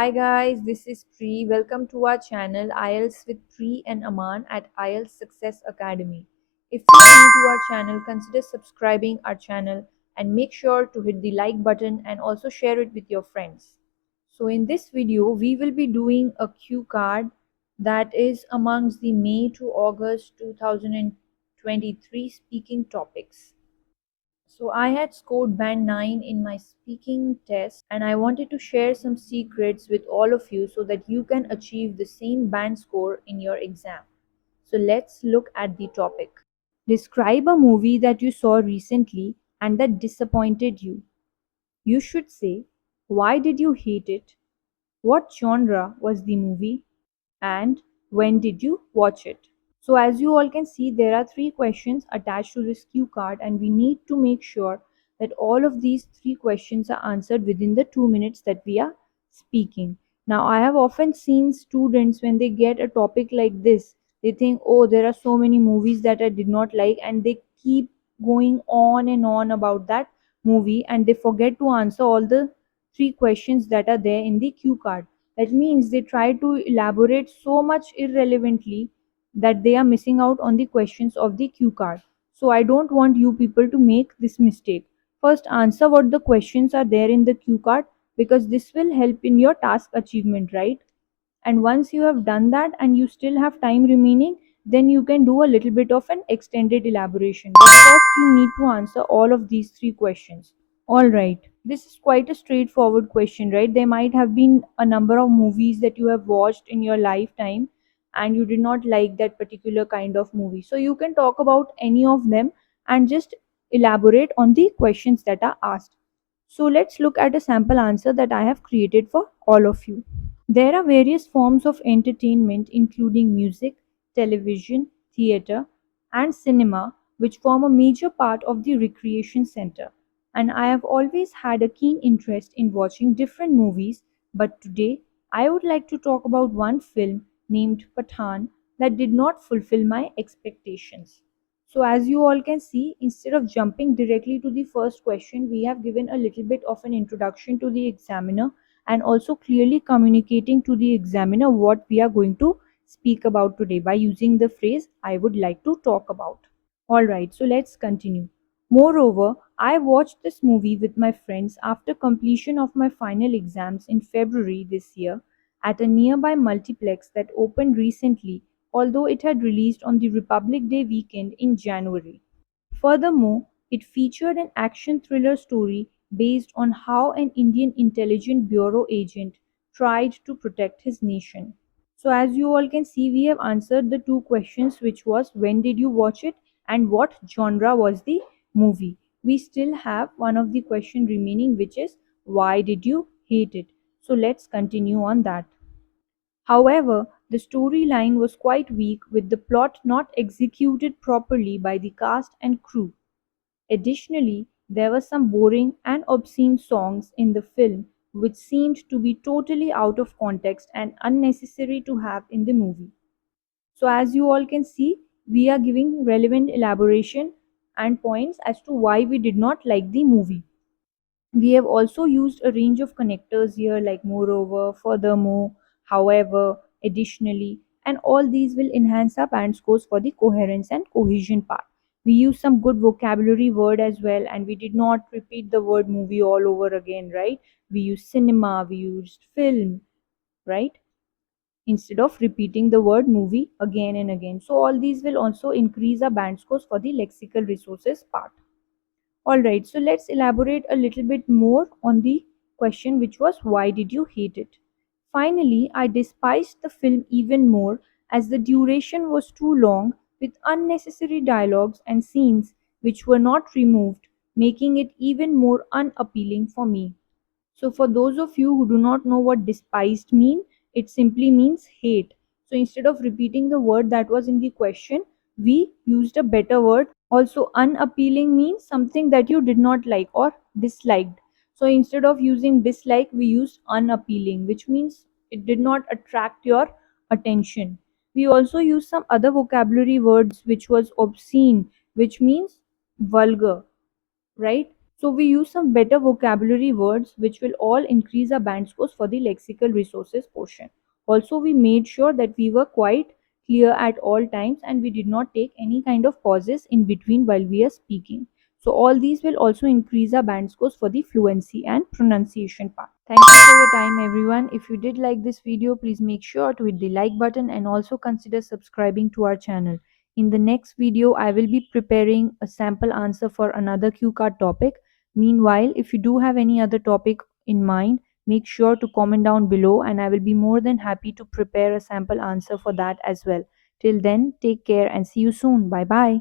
Hi guys, this is Pri. Welcome to our channel IELTS with Pri and Aman at IELTS Success Academy. If you're new to our channel, consider subscribing our channel and make sure to hit the like button and also share it with your friends. So in this video, we will be doing a cue card that is amongst the May to August 2023 speaking topics. So I had scored band 9 in my speaking test and I wanted to share some secrets with all of you so that you can achieve the same band score in your exam. So let's look at the topic. Describe a movie that you saw recently and that disappointed you. You should say, why did you hate it? What genre was the movie? And when did you watch it? So as you all can see, there are three questions attached to this cue card and we need to make sure that all of these three questions are answered within the 2 minutes that we are speaking. Now, I have often seen students when they get a topic like this, they think, oh, there are so many movies that I did not like, and they keep going on and on about that movie and they forget to answer all the three questions that are there in the cue card. That means they try to elaborate so much irrelevantly that they are missing out on the questions of the cue card. So I don't want you people to make this mistake. First, answer what the questions are there in the cue card because this will help in your task achievement, right? And once you have done that and you still have time remaining, then you can do a little bit of an extended elaboration. But first, you need to answer all of these three questions. All right. This is quite a straightforward question, right? There might have been a number of movies that you have watched in your lifetime and you did not like that particular kind of movie. So you can talk about any of them and just elaborate on the questions that are asked. So let's look at a sample answer that I have created for all of you. There are various forms of entertainment, including music, television, theatre, and cinema, which form a major part of the recreation center. And I have always had a keen interest in watching different movies, but today I would like to talk about one film named Pathan that did not fulfill my expectations. So, as you all can see, instead of jumping directly to the first question, we have given a little bit of an introduction to the examiner and also clearly communicating to the examiner what we are going to speak about today by using the phrase I would like to talk about. Alright, so let's continue. Moreover, I watched this movie with my friends after completion of my final exams in February this year at a nearby multiplex that opened recently, although it had released on the Republic Day weekend in January. Furthermore, it featured an action thriller story based on how an Indian Intelligence Bureau agent tried to protect his nation. So as you all can see, we have answered the two questions, which was when did you watch it and what genre was the movie. We still have one of the question remaining, which is why did you hate it. So let's continue on that. However, the storyline was quite weak with the plot not executed properly by the cast and crew. Additionally, there were some boring and obscene songs in the film which seemed to be totally out of context and unnecessary to have in the movie. So, as you all can see, we are giving relevant elaboration and points as to why we did not like the movie. We have also used a range of connectors here like moreover, furthermore, however, additionally, and all these will enhance our band scores for the coherence and cohesion part. We use some good vocabulary word as well, and we did not repeat the word movie all over again, right? We used cinema, we used film, right? Instead of repeating the word movie again and again. So all these will also increase our band scores for the lexical resources part. Alright, so let's elaborate a little bit more on the question, which was why did you hate it? Finally, I despised the film even more as the duration was too long with unnecessary dialogues and scenes which were not removed, making it even more unappealing for me. So, for those of you who do not know what despised mean, it simply means hate. So, instead of repeating the word that was in the question, we used a better word. Also, unappealing means something that you did not like or disliked. So, instead of using dislike, we used unappealing, which means it did not attract your attention. We also use some other vocabulary words, which was obscene, which means vulgar, right? So we use some better vocabulary words which will all increase our band scores for the lexical resources portion. Also, we made sure that we were quite clear at all times and we did not take any kind of pauses in between while we are speaking. So all these will also increase our band scores for the fluency and pronunciation part. Thank you for your time everyone. If you did like this video, please make sure to hit the like button and also consider subscribing to our channel. In the next video, I will be preparing a sample answer for another cue card topic. Meanwhile, if you do have any other topic in mind, make sure to comment down below and I will be more than happy to prepare a sample answer for that as well. Till then, take care and see you soon. Bye bye.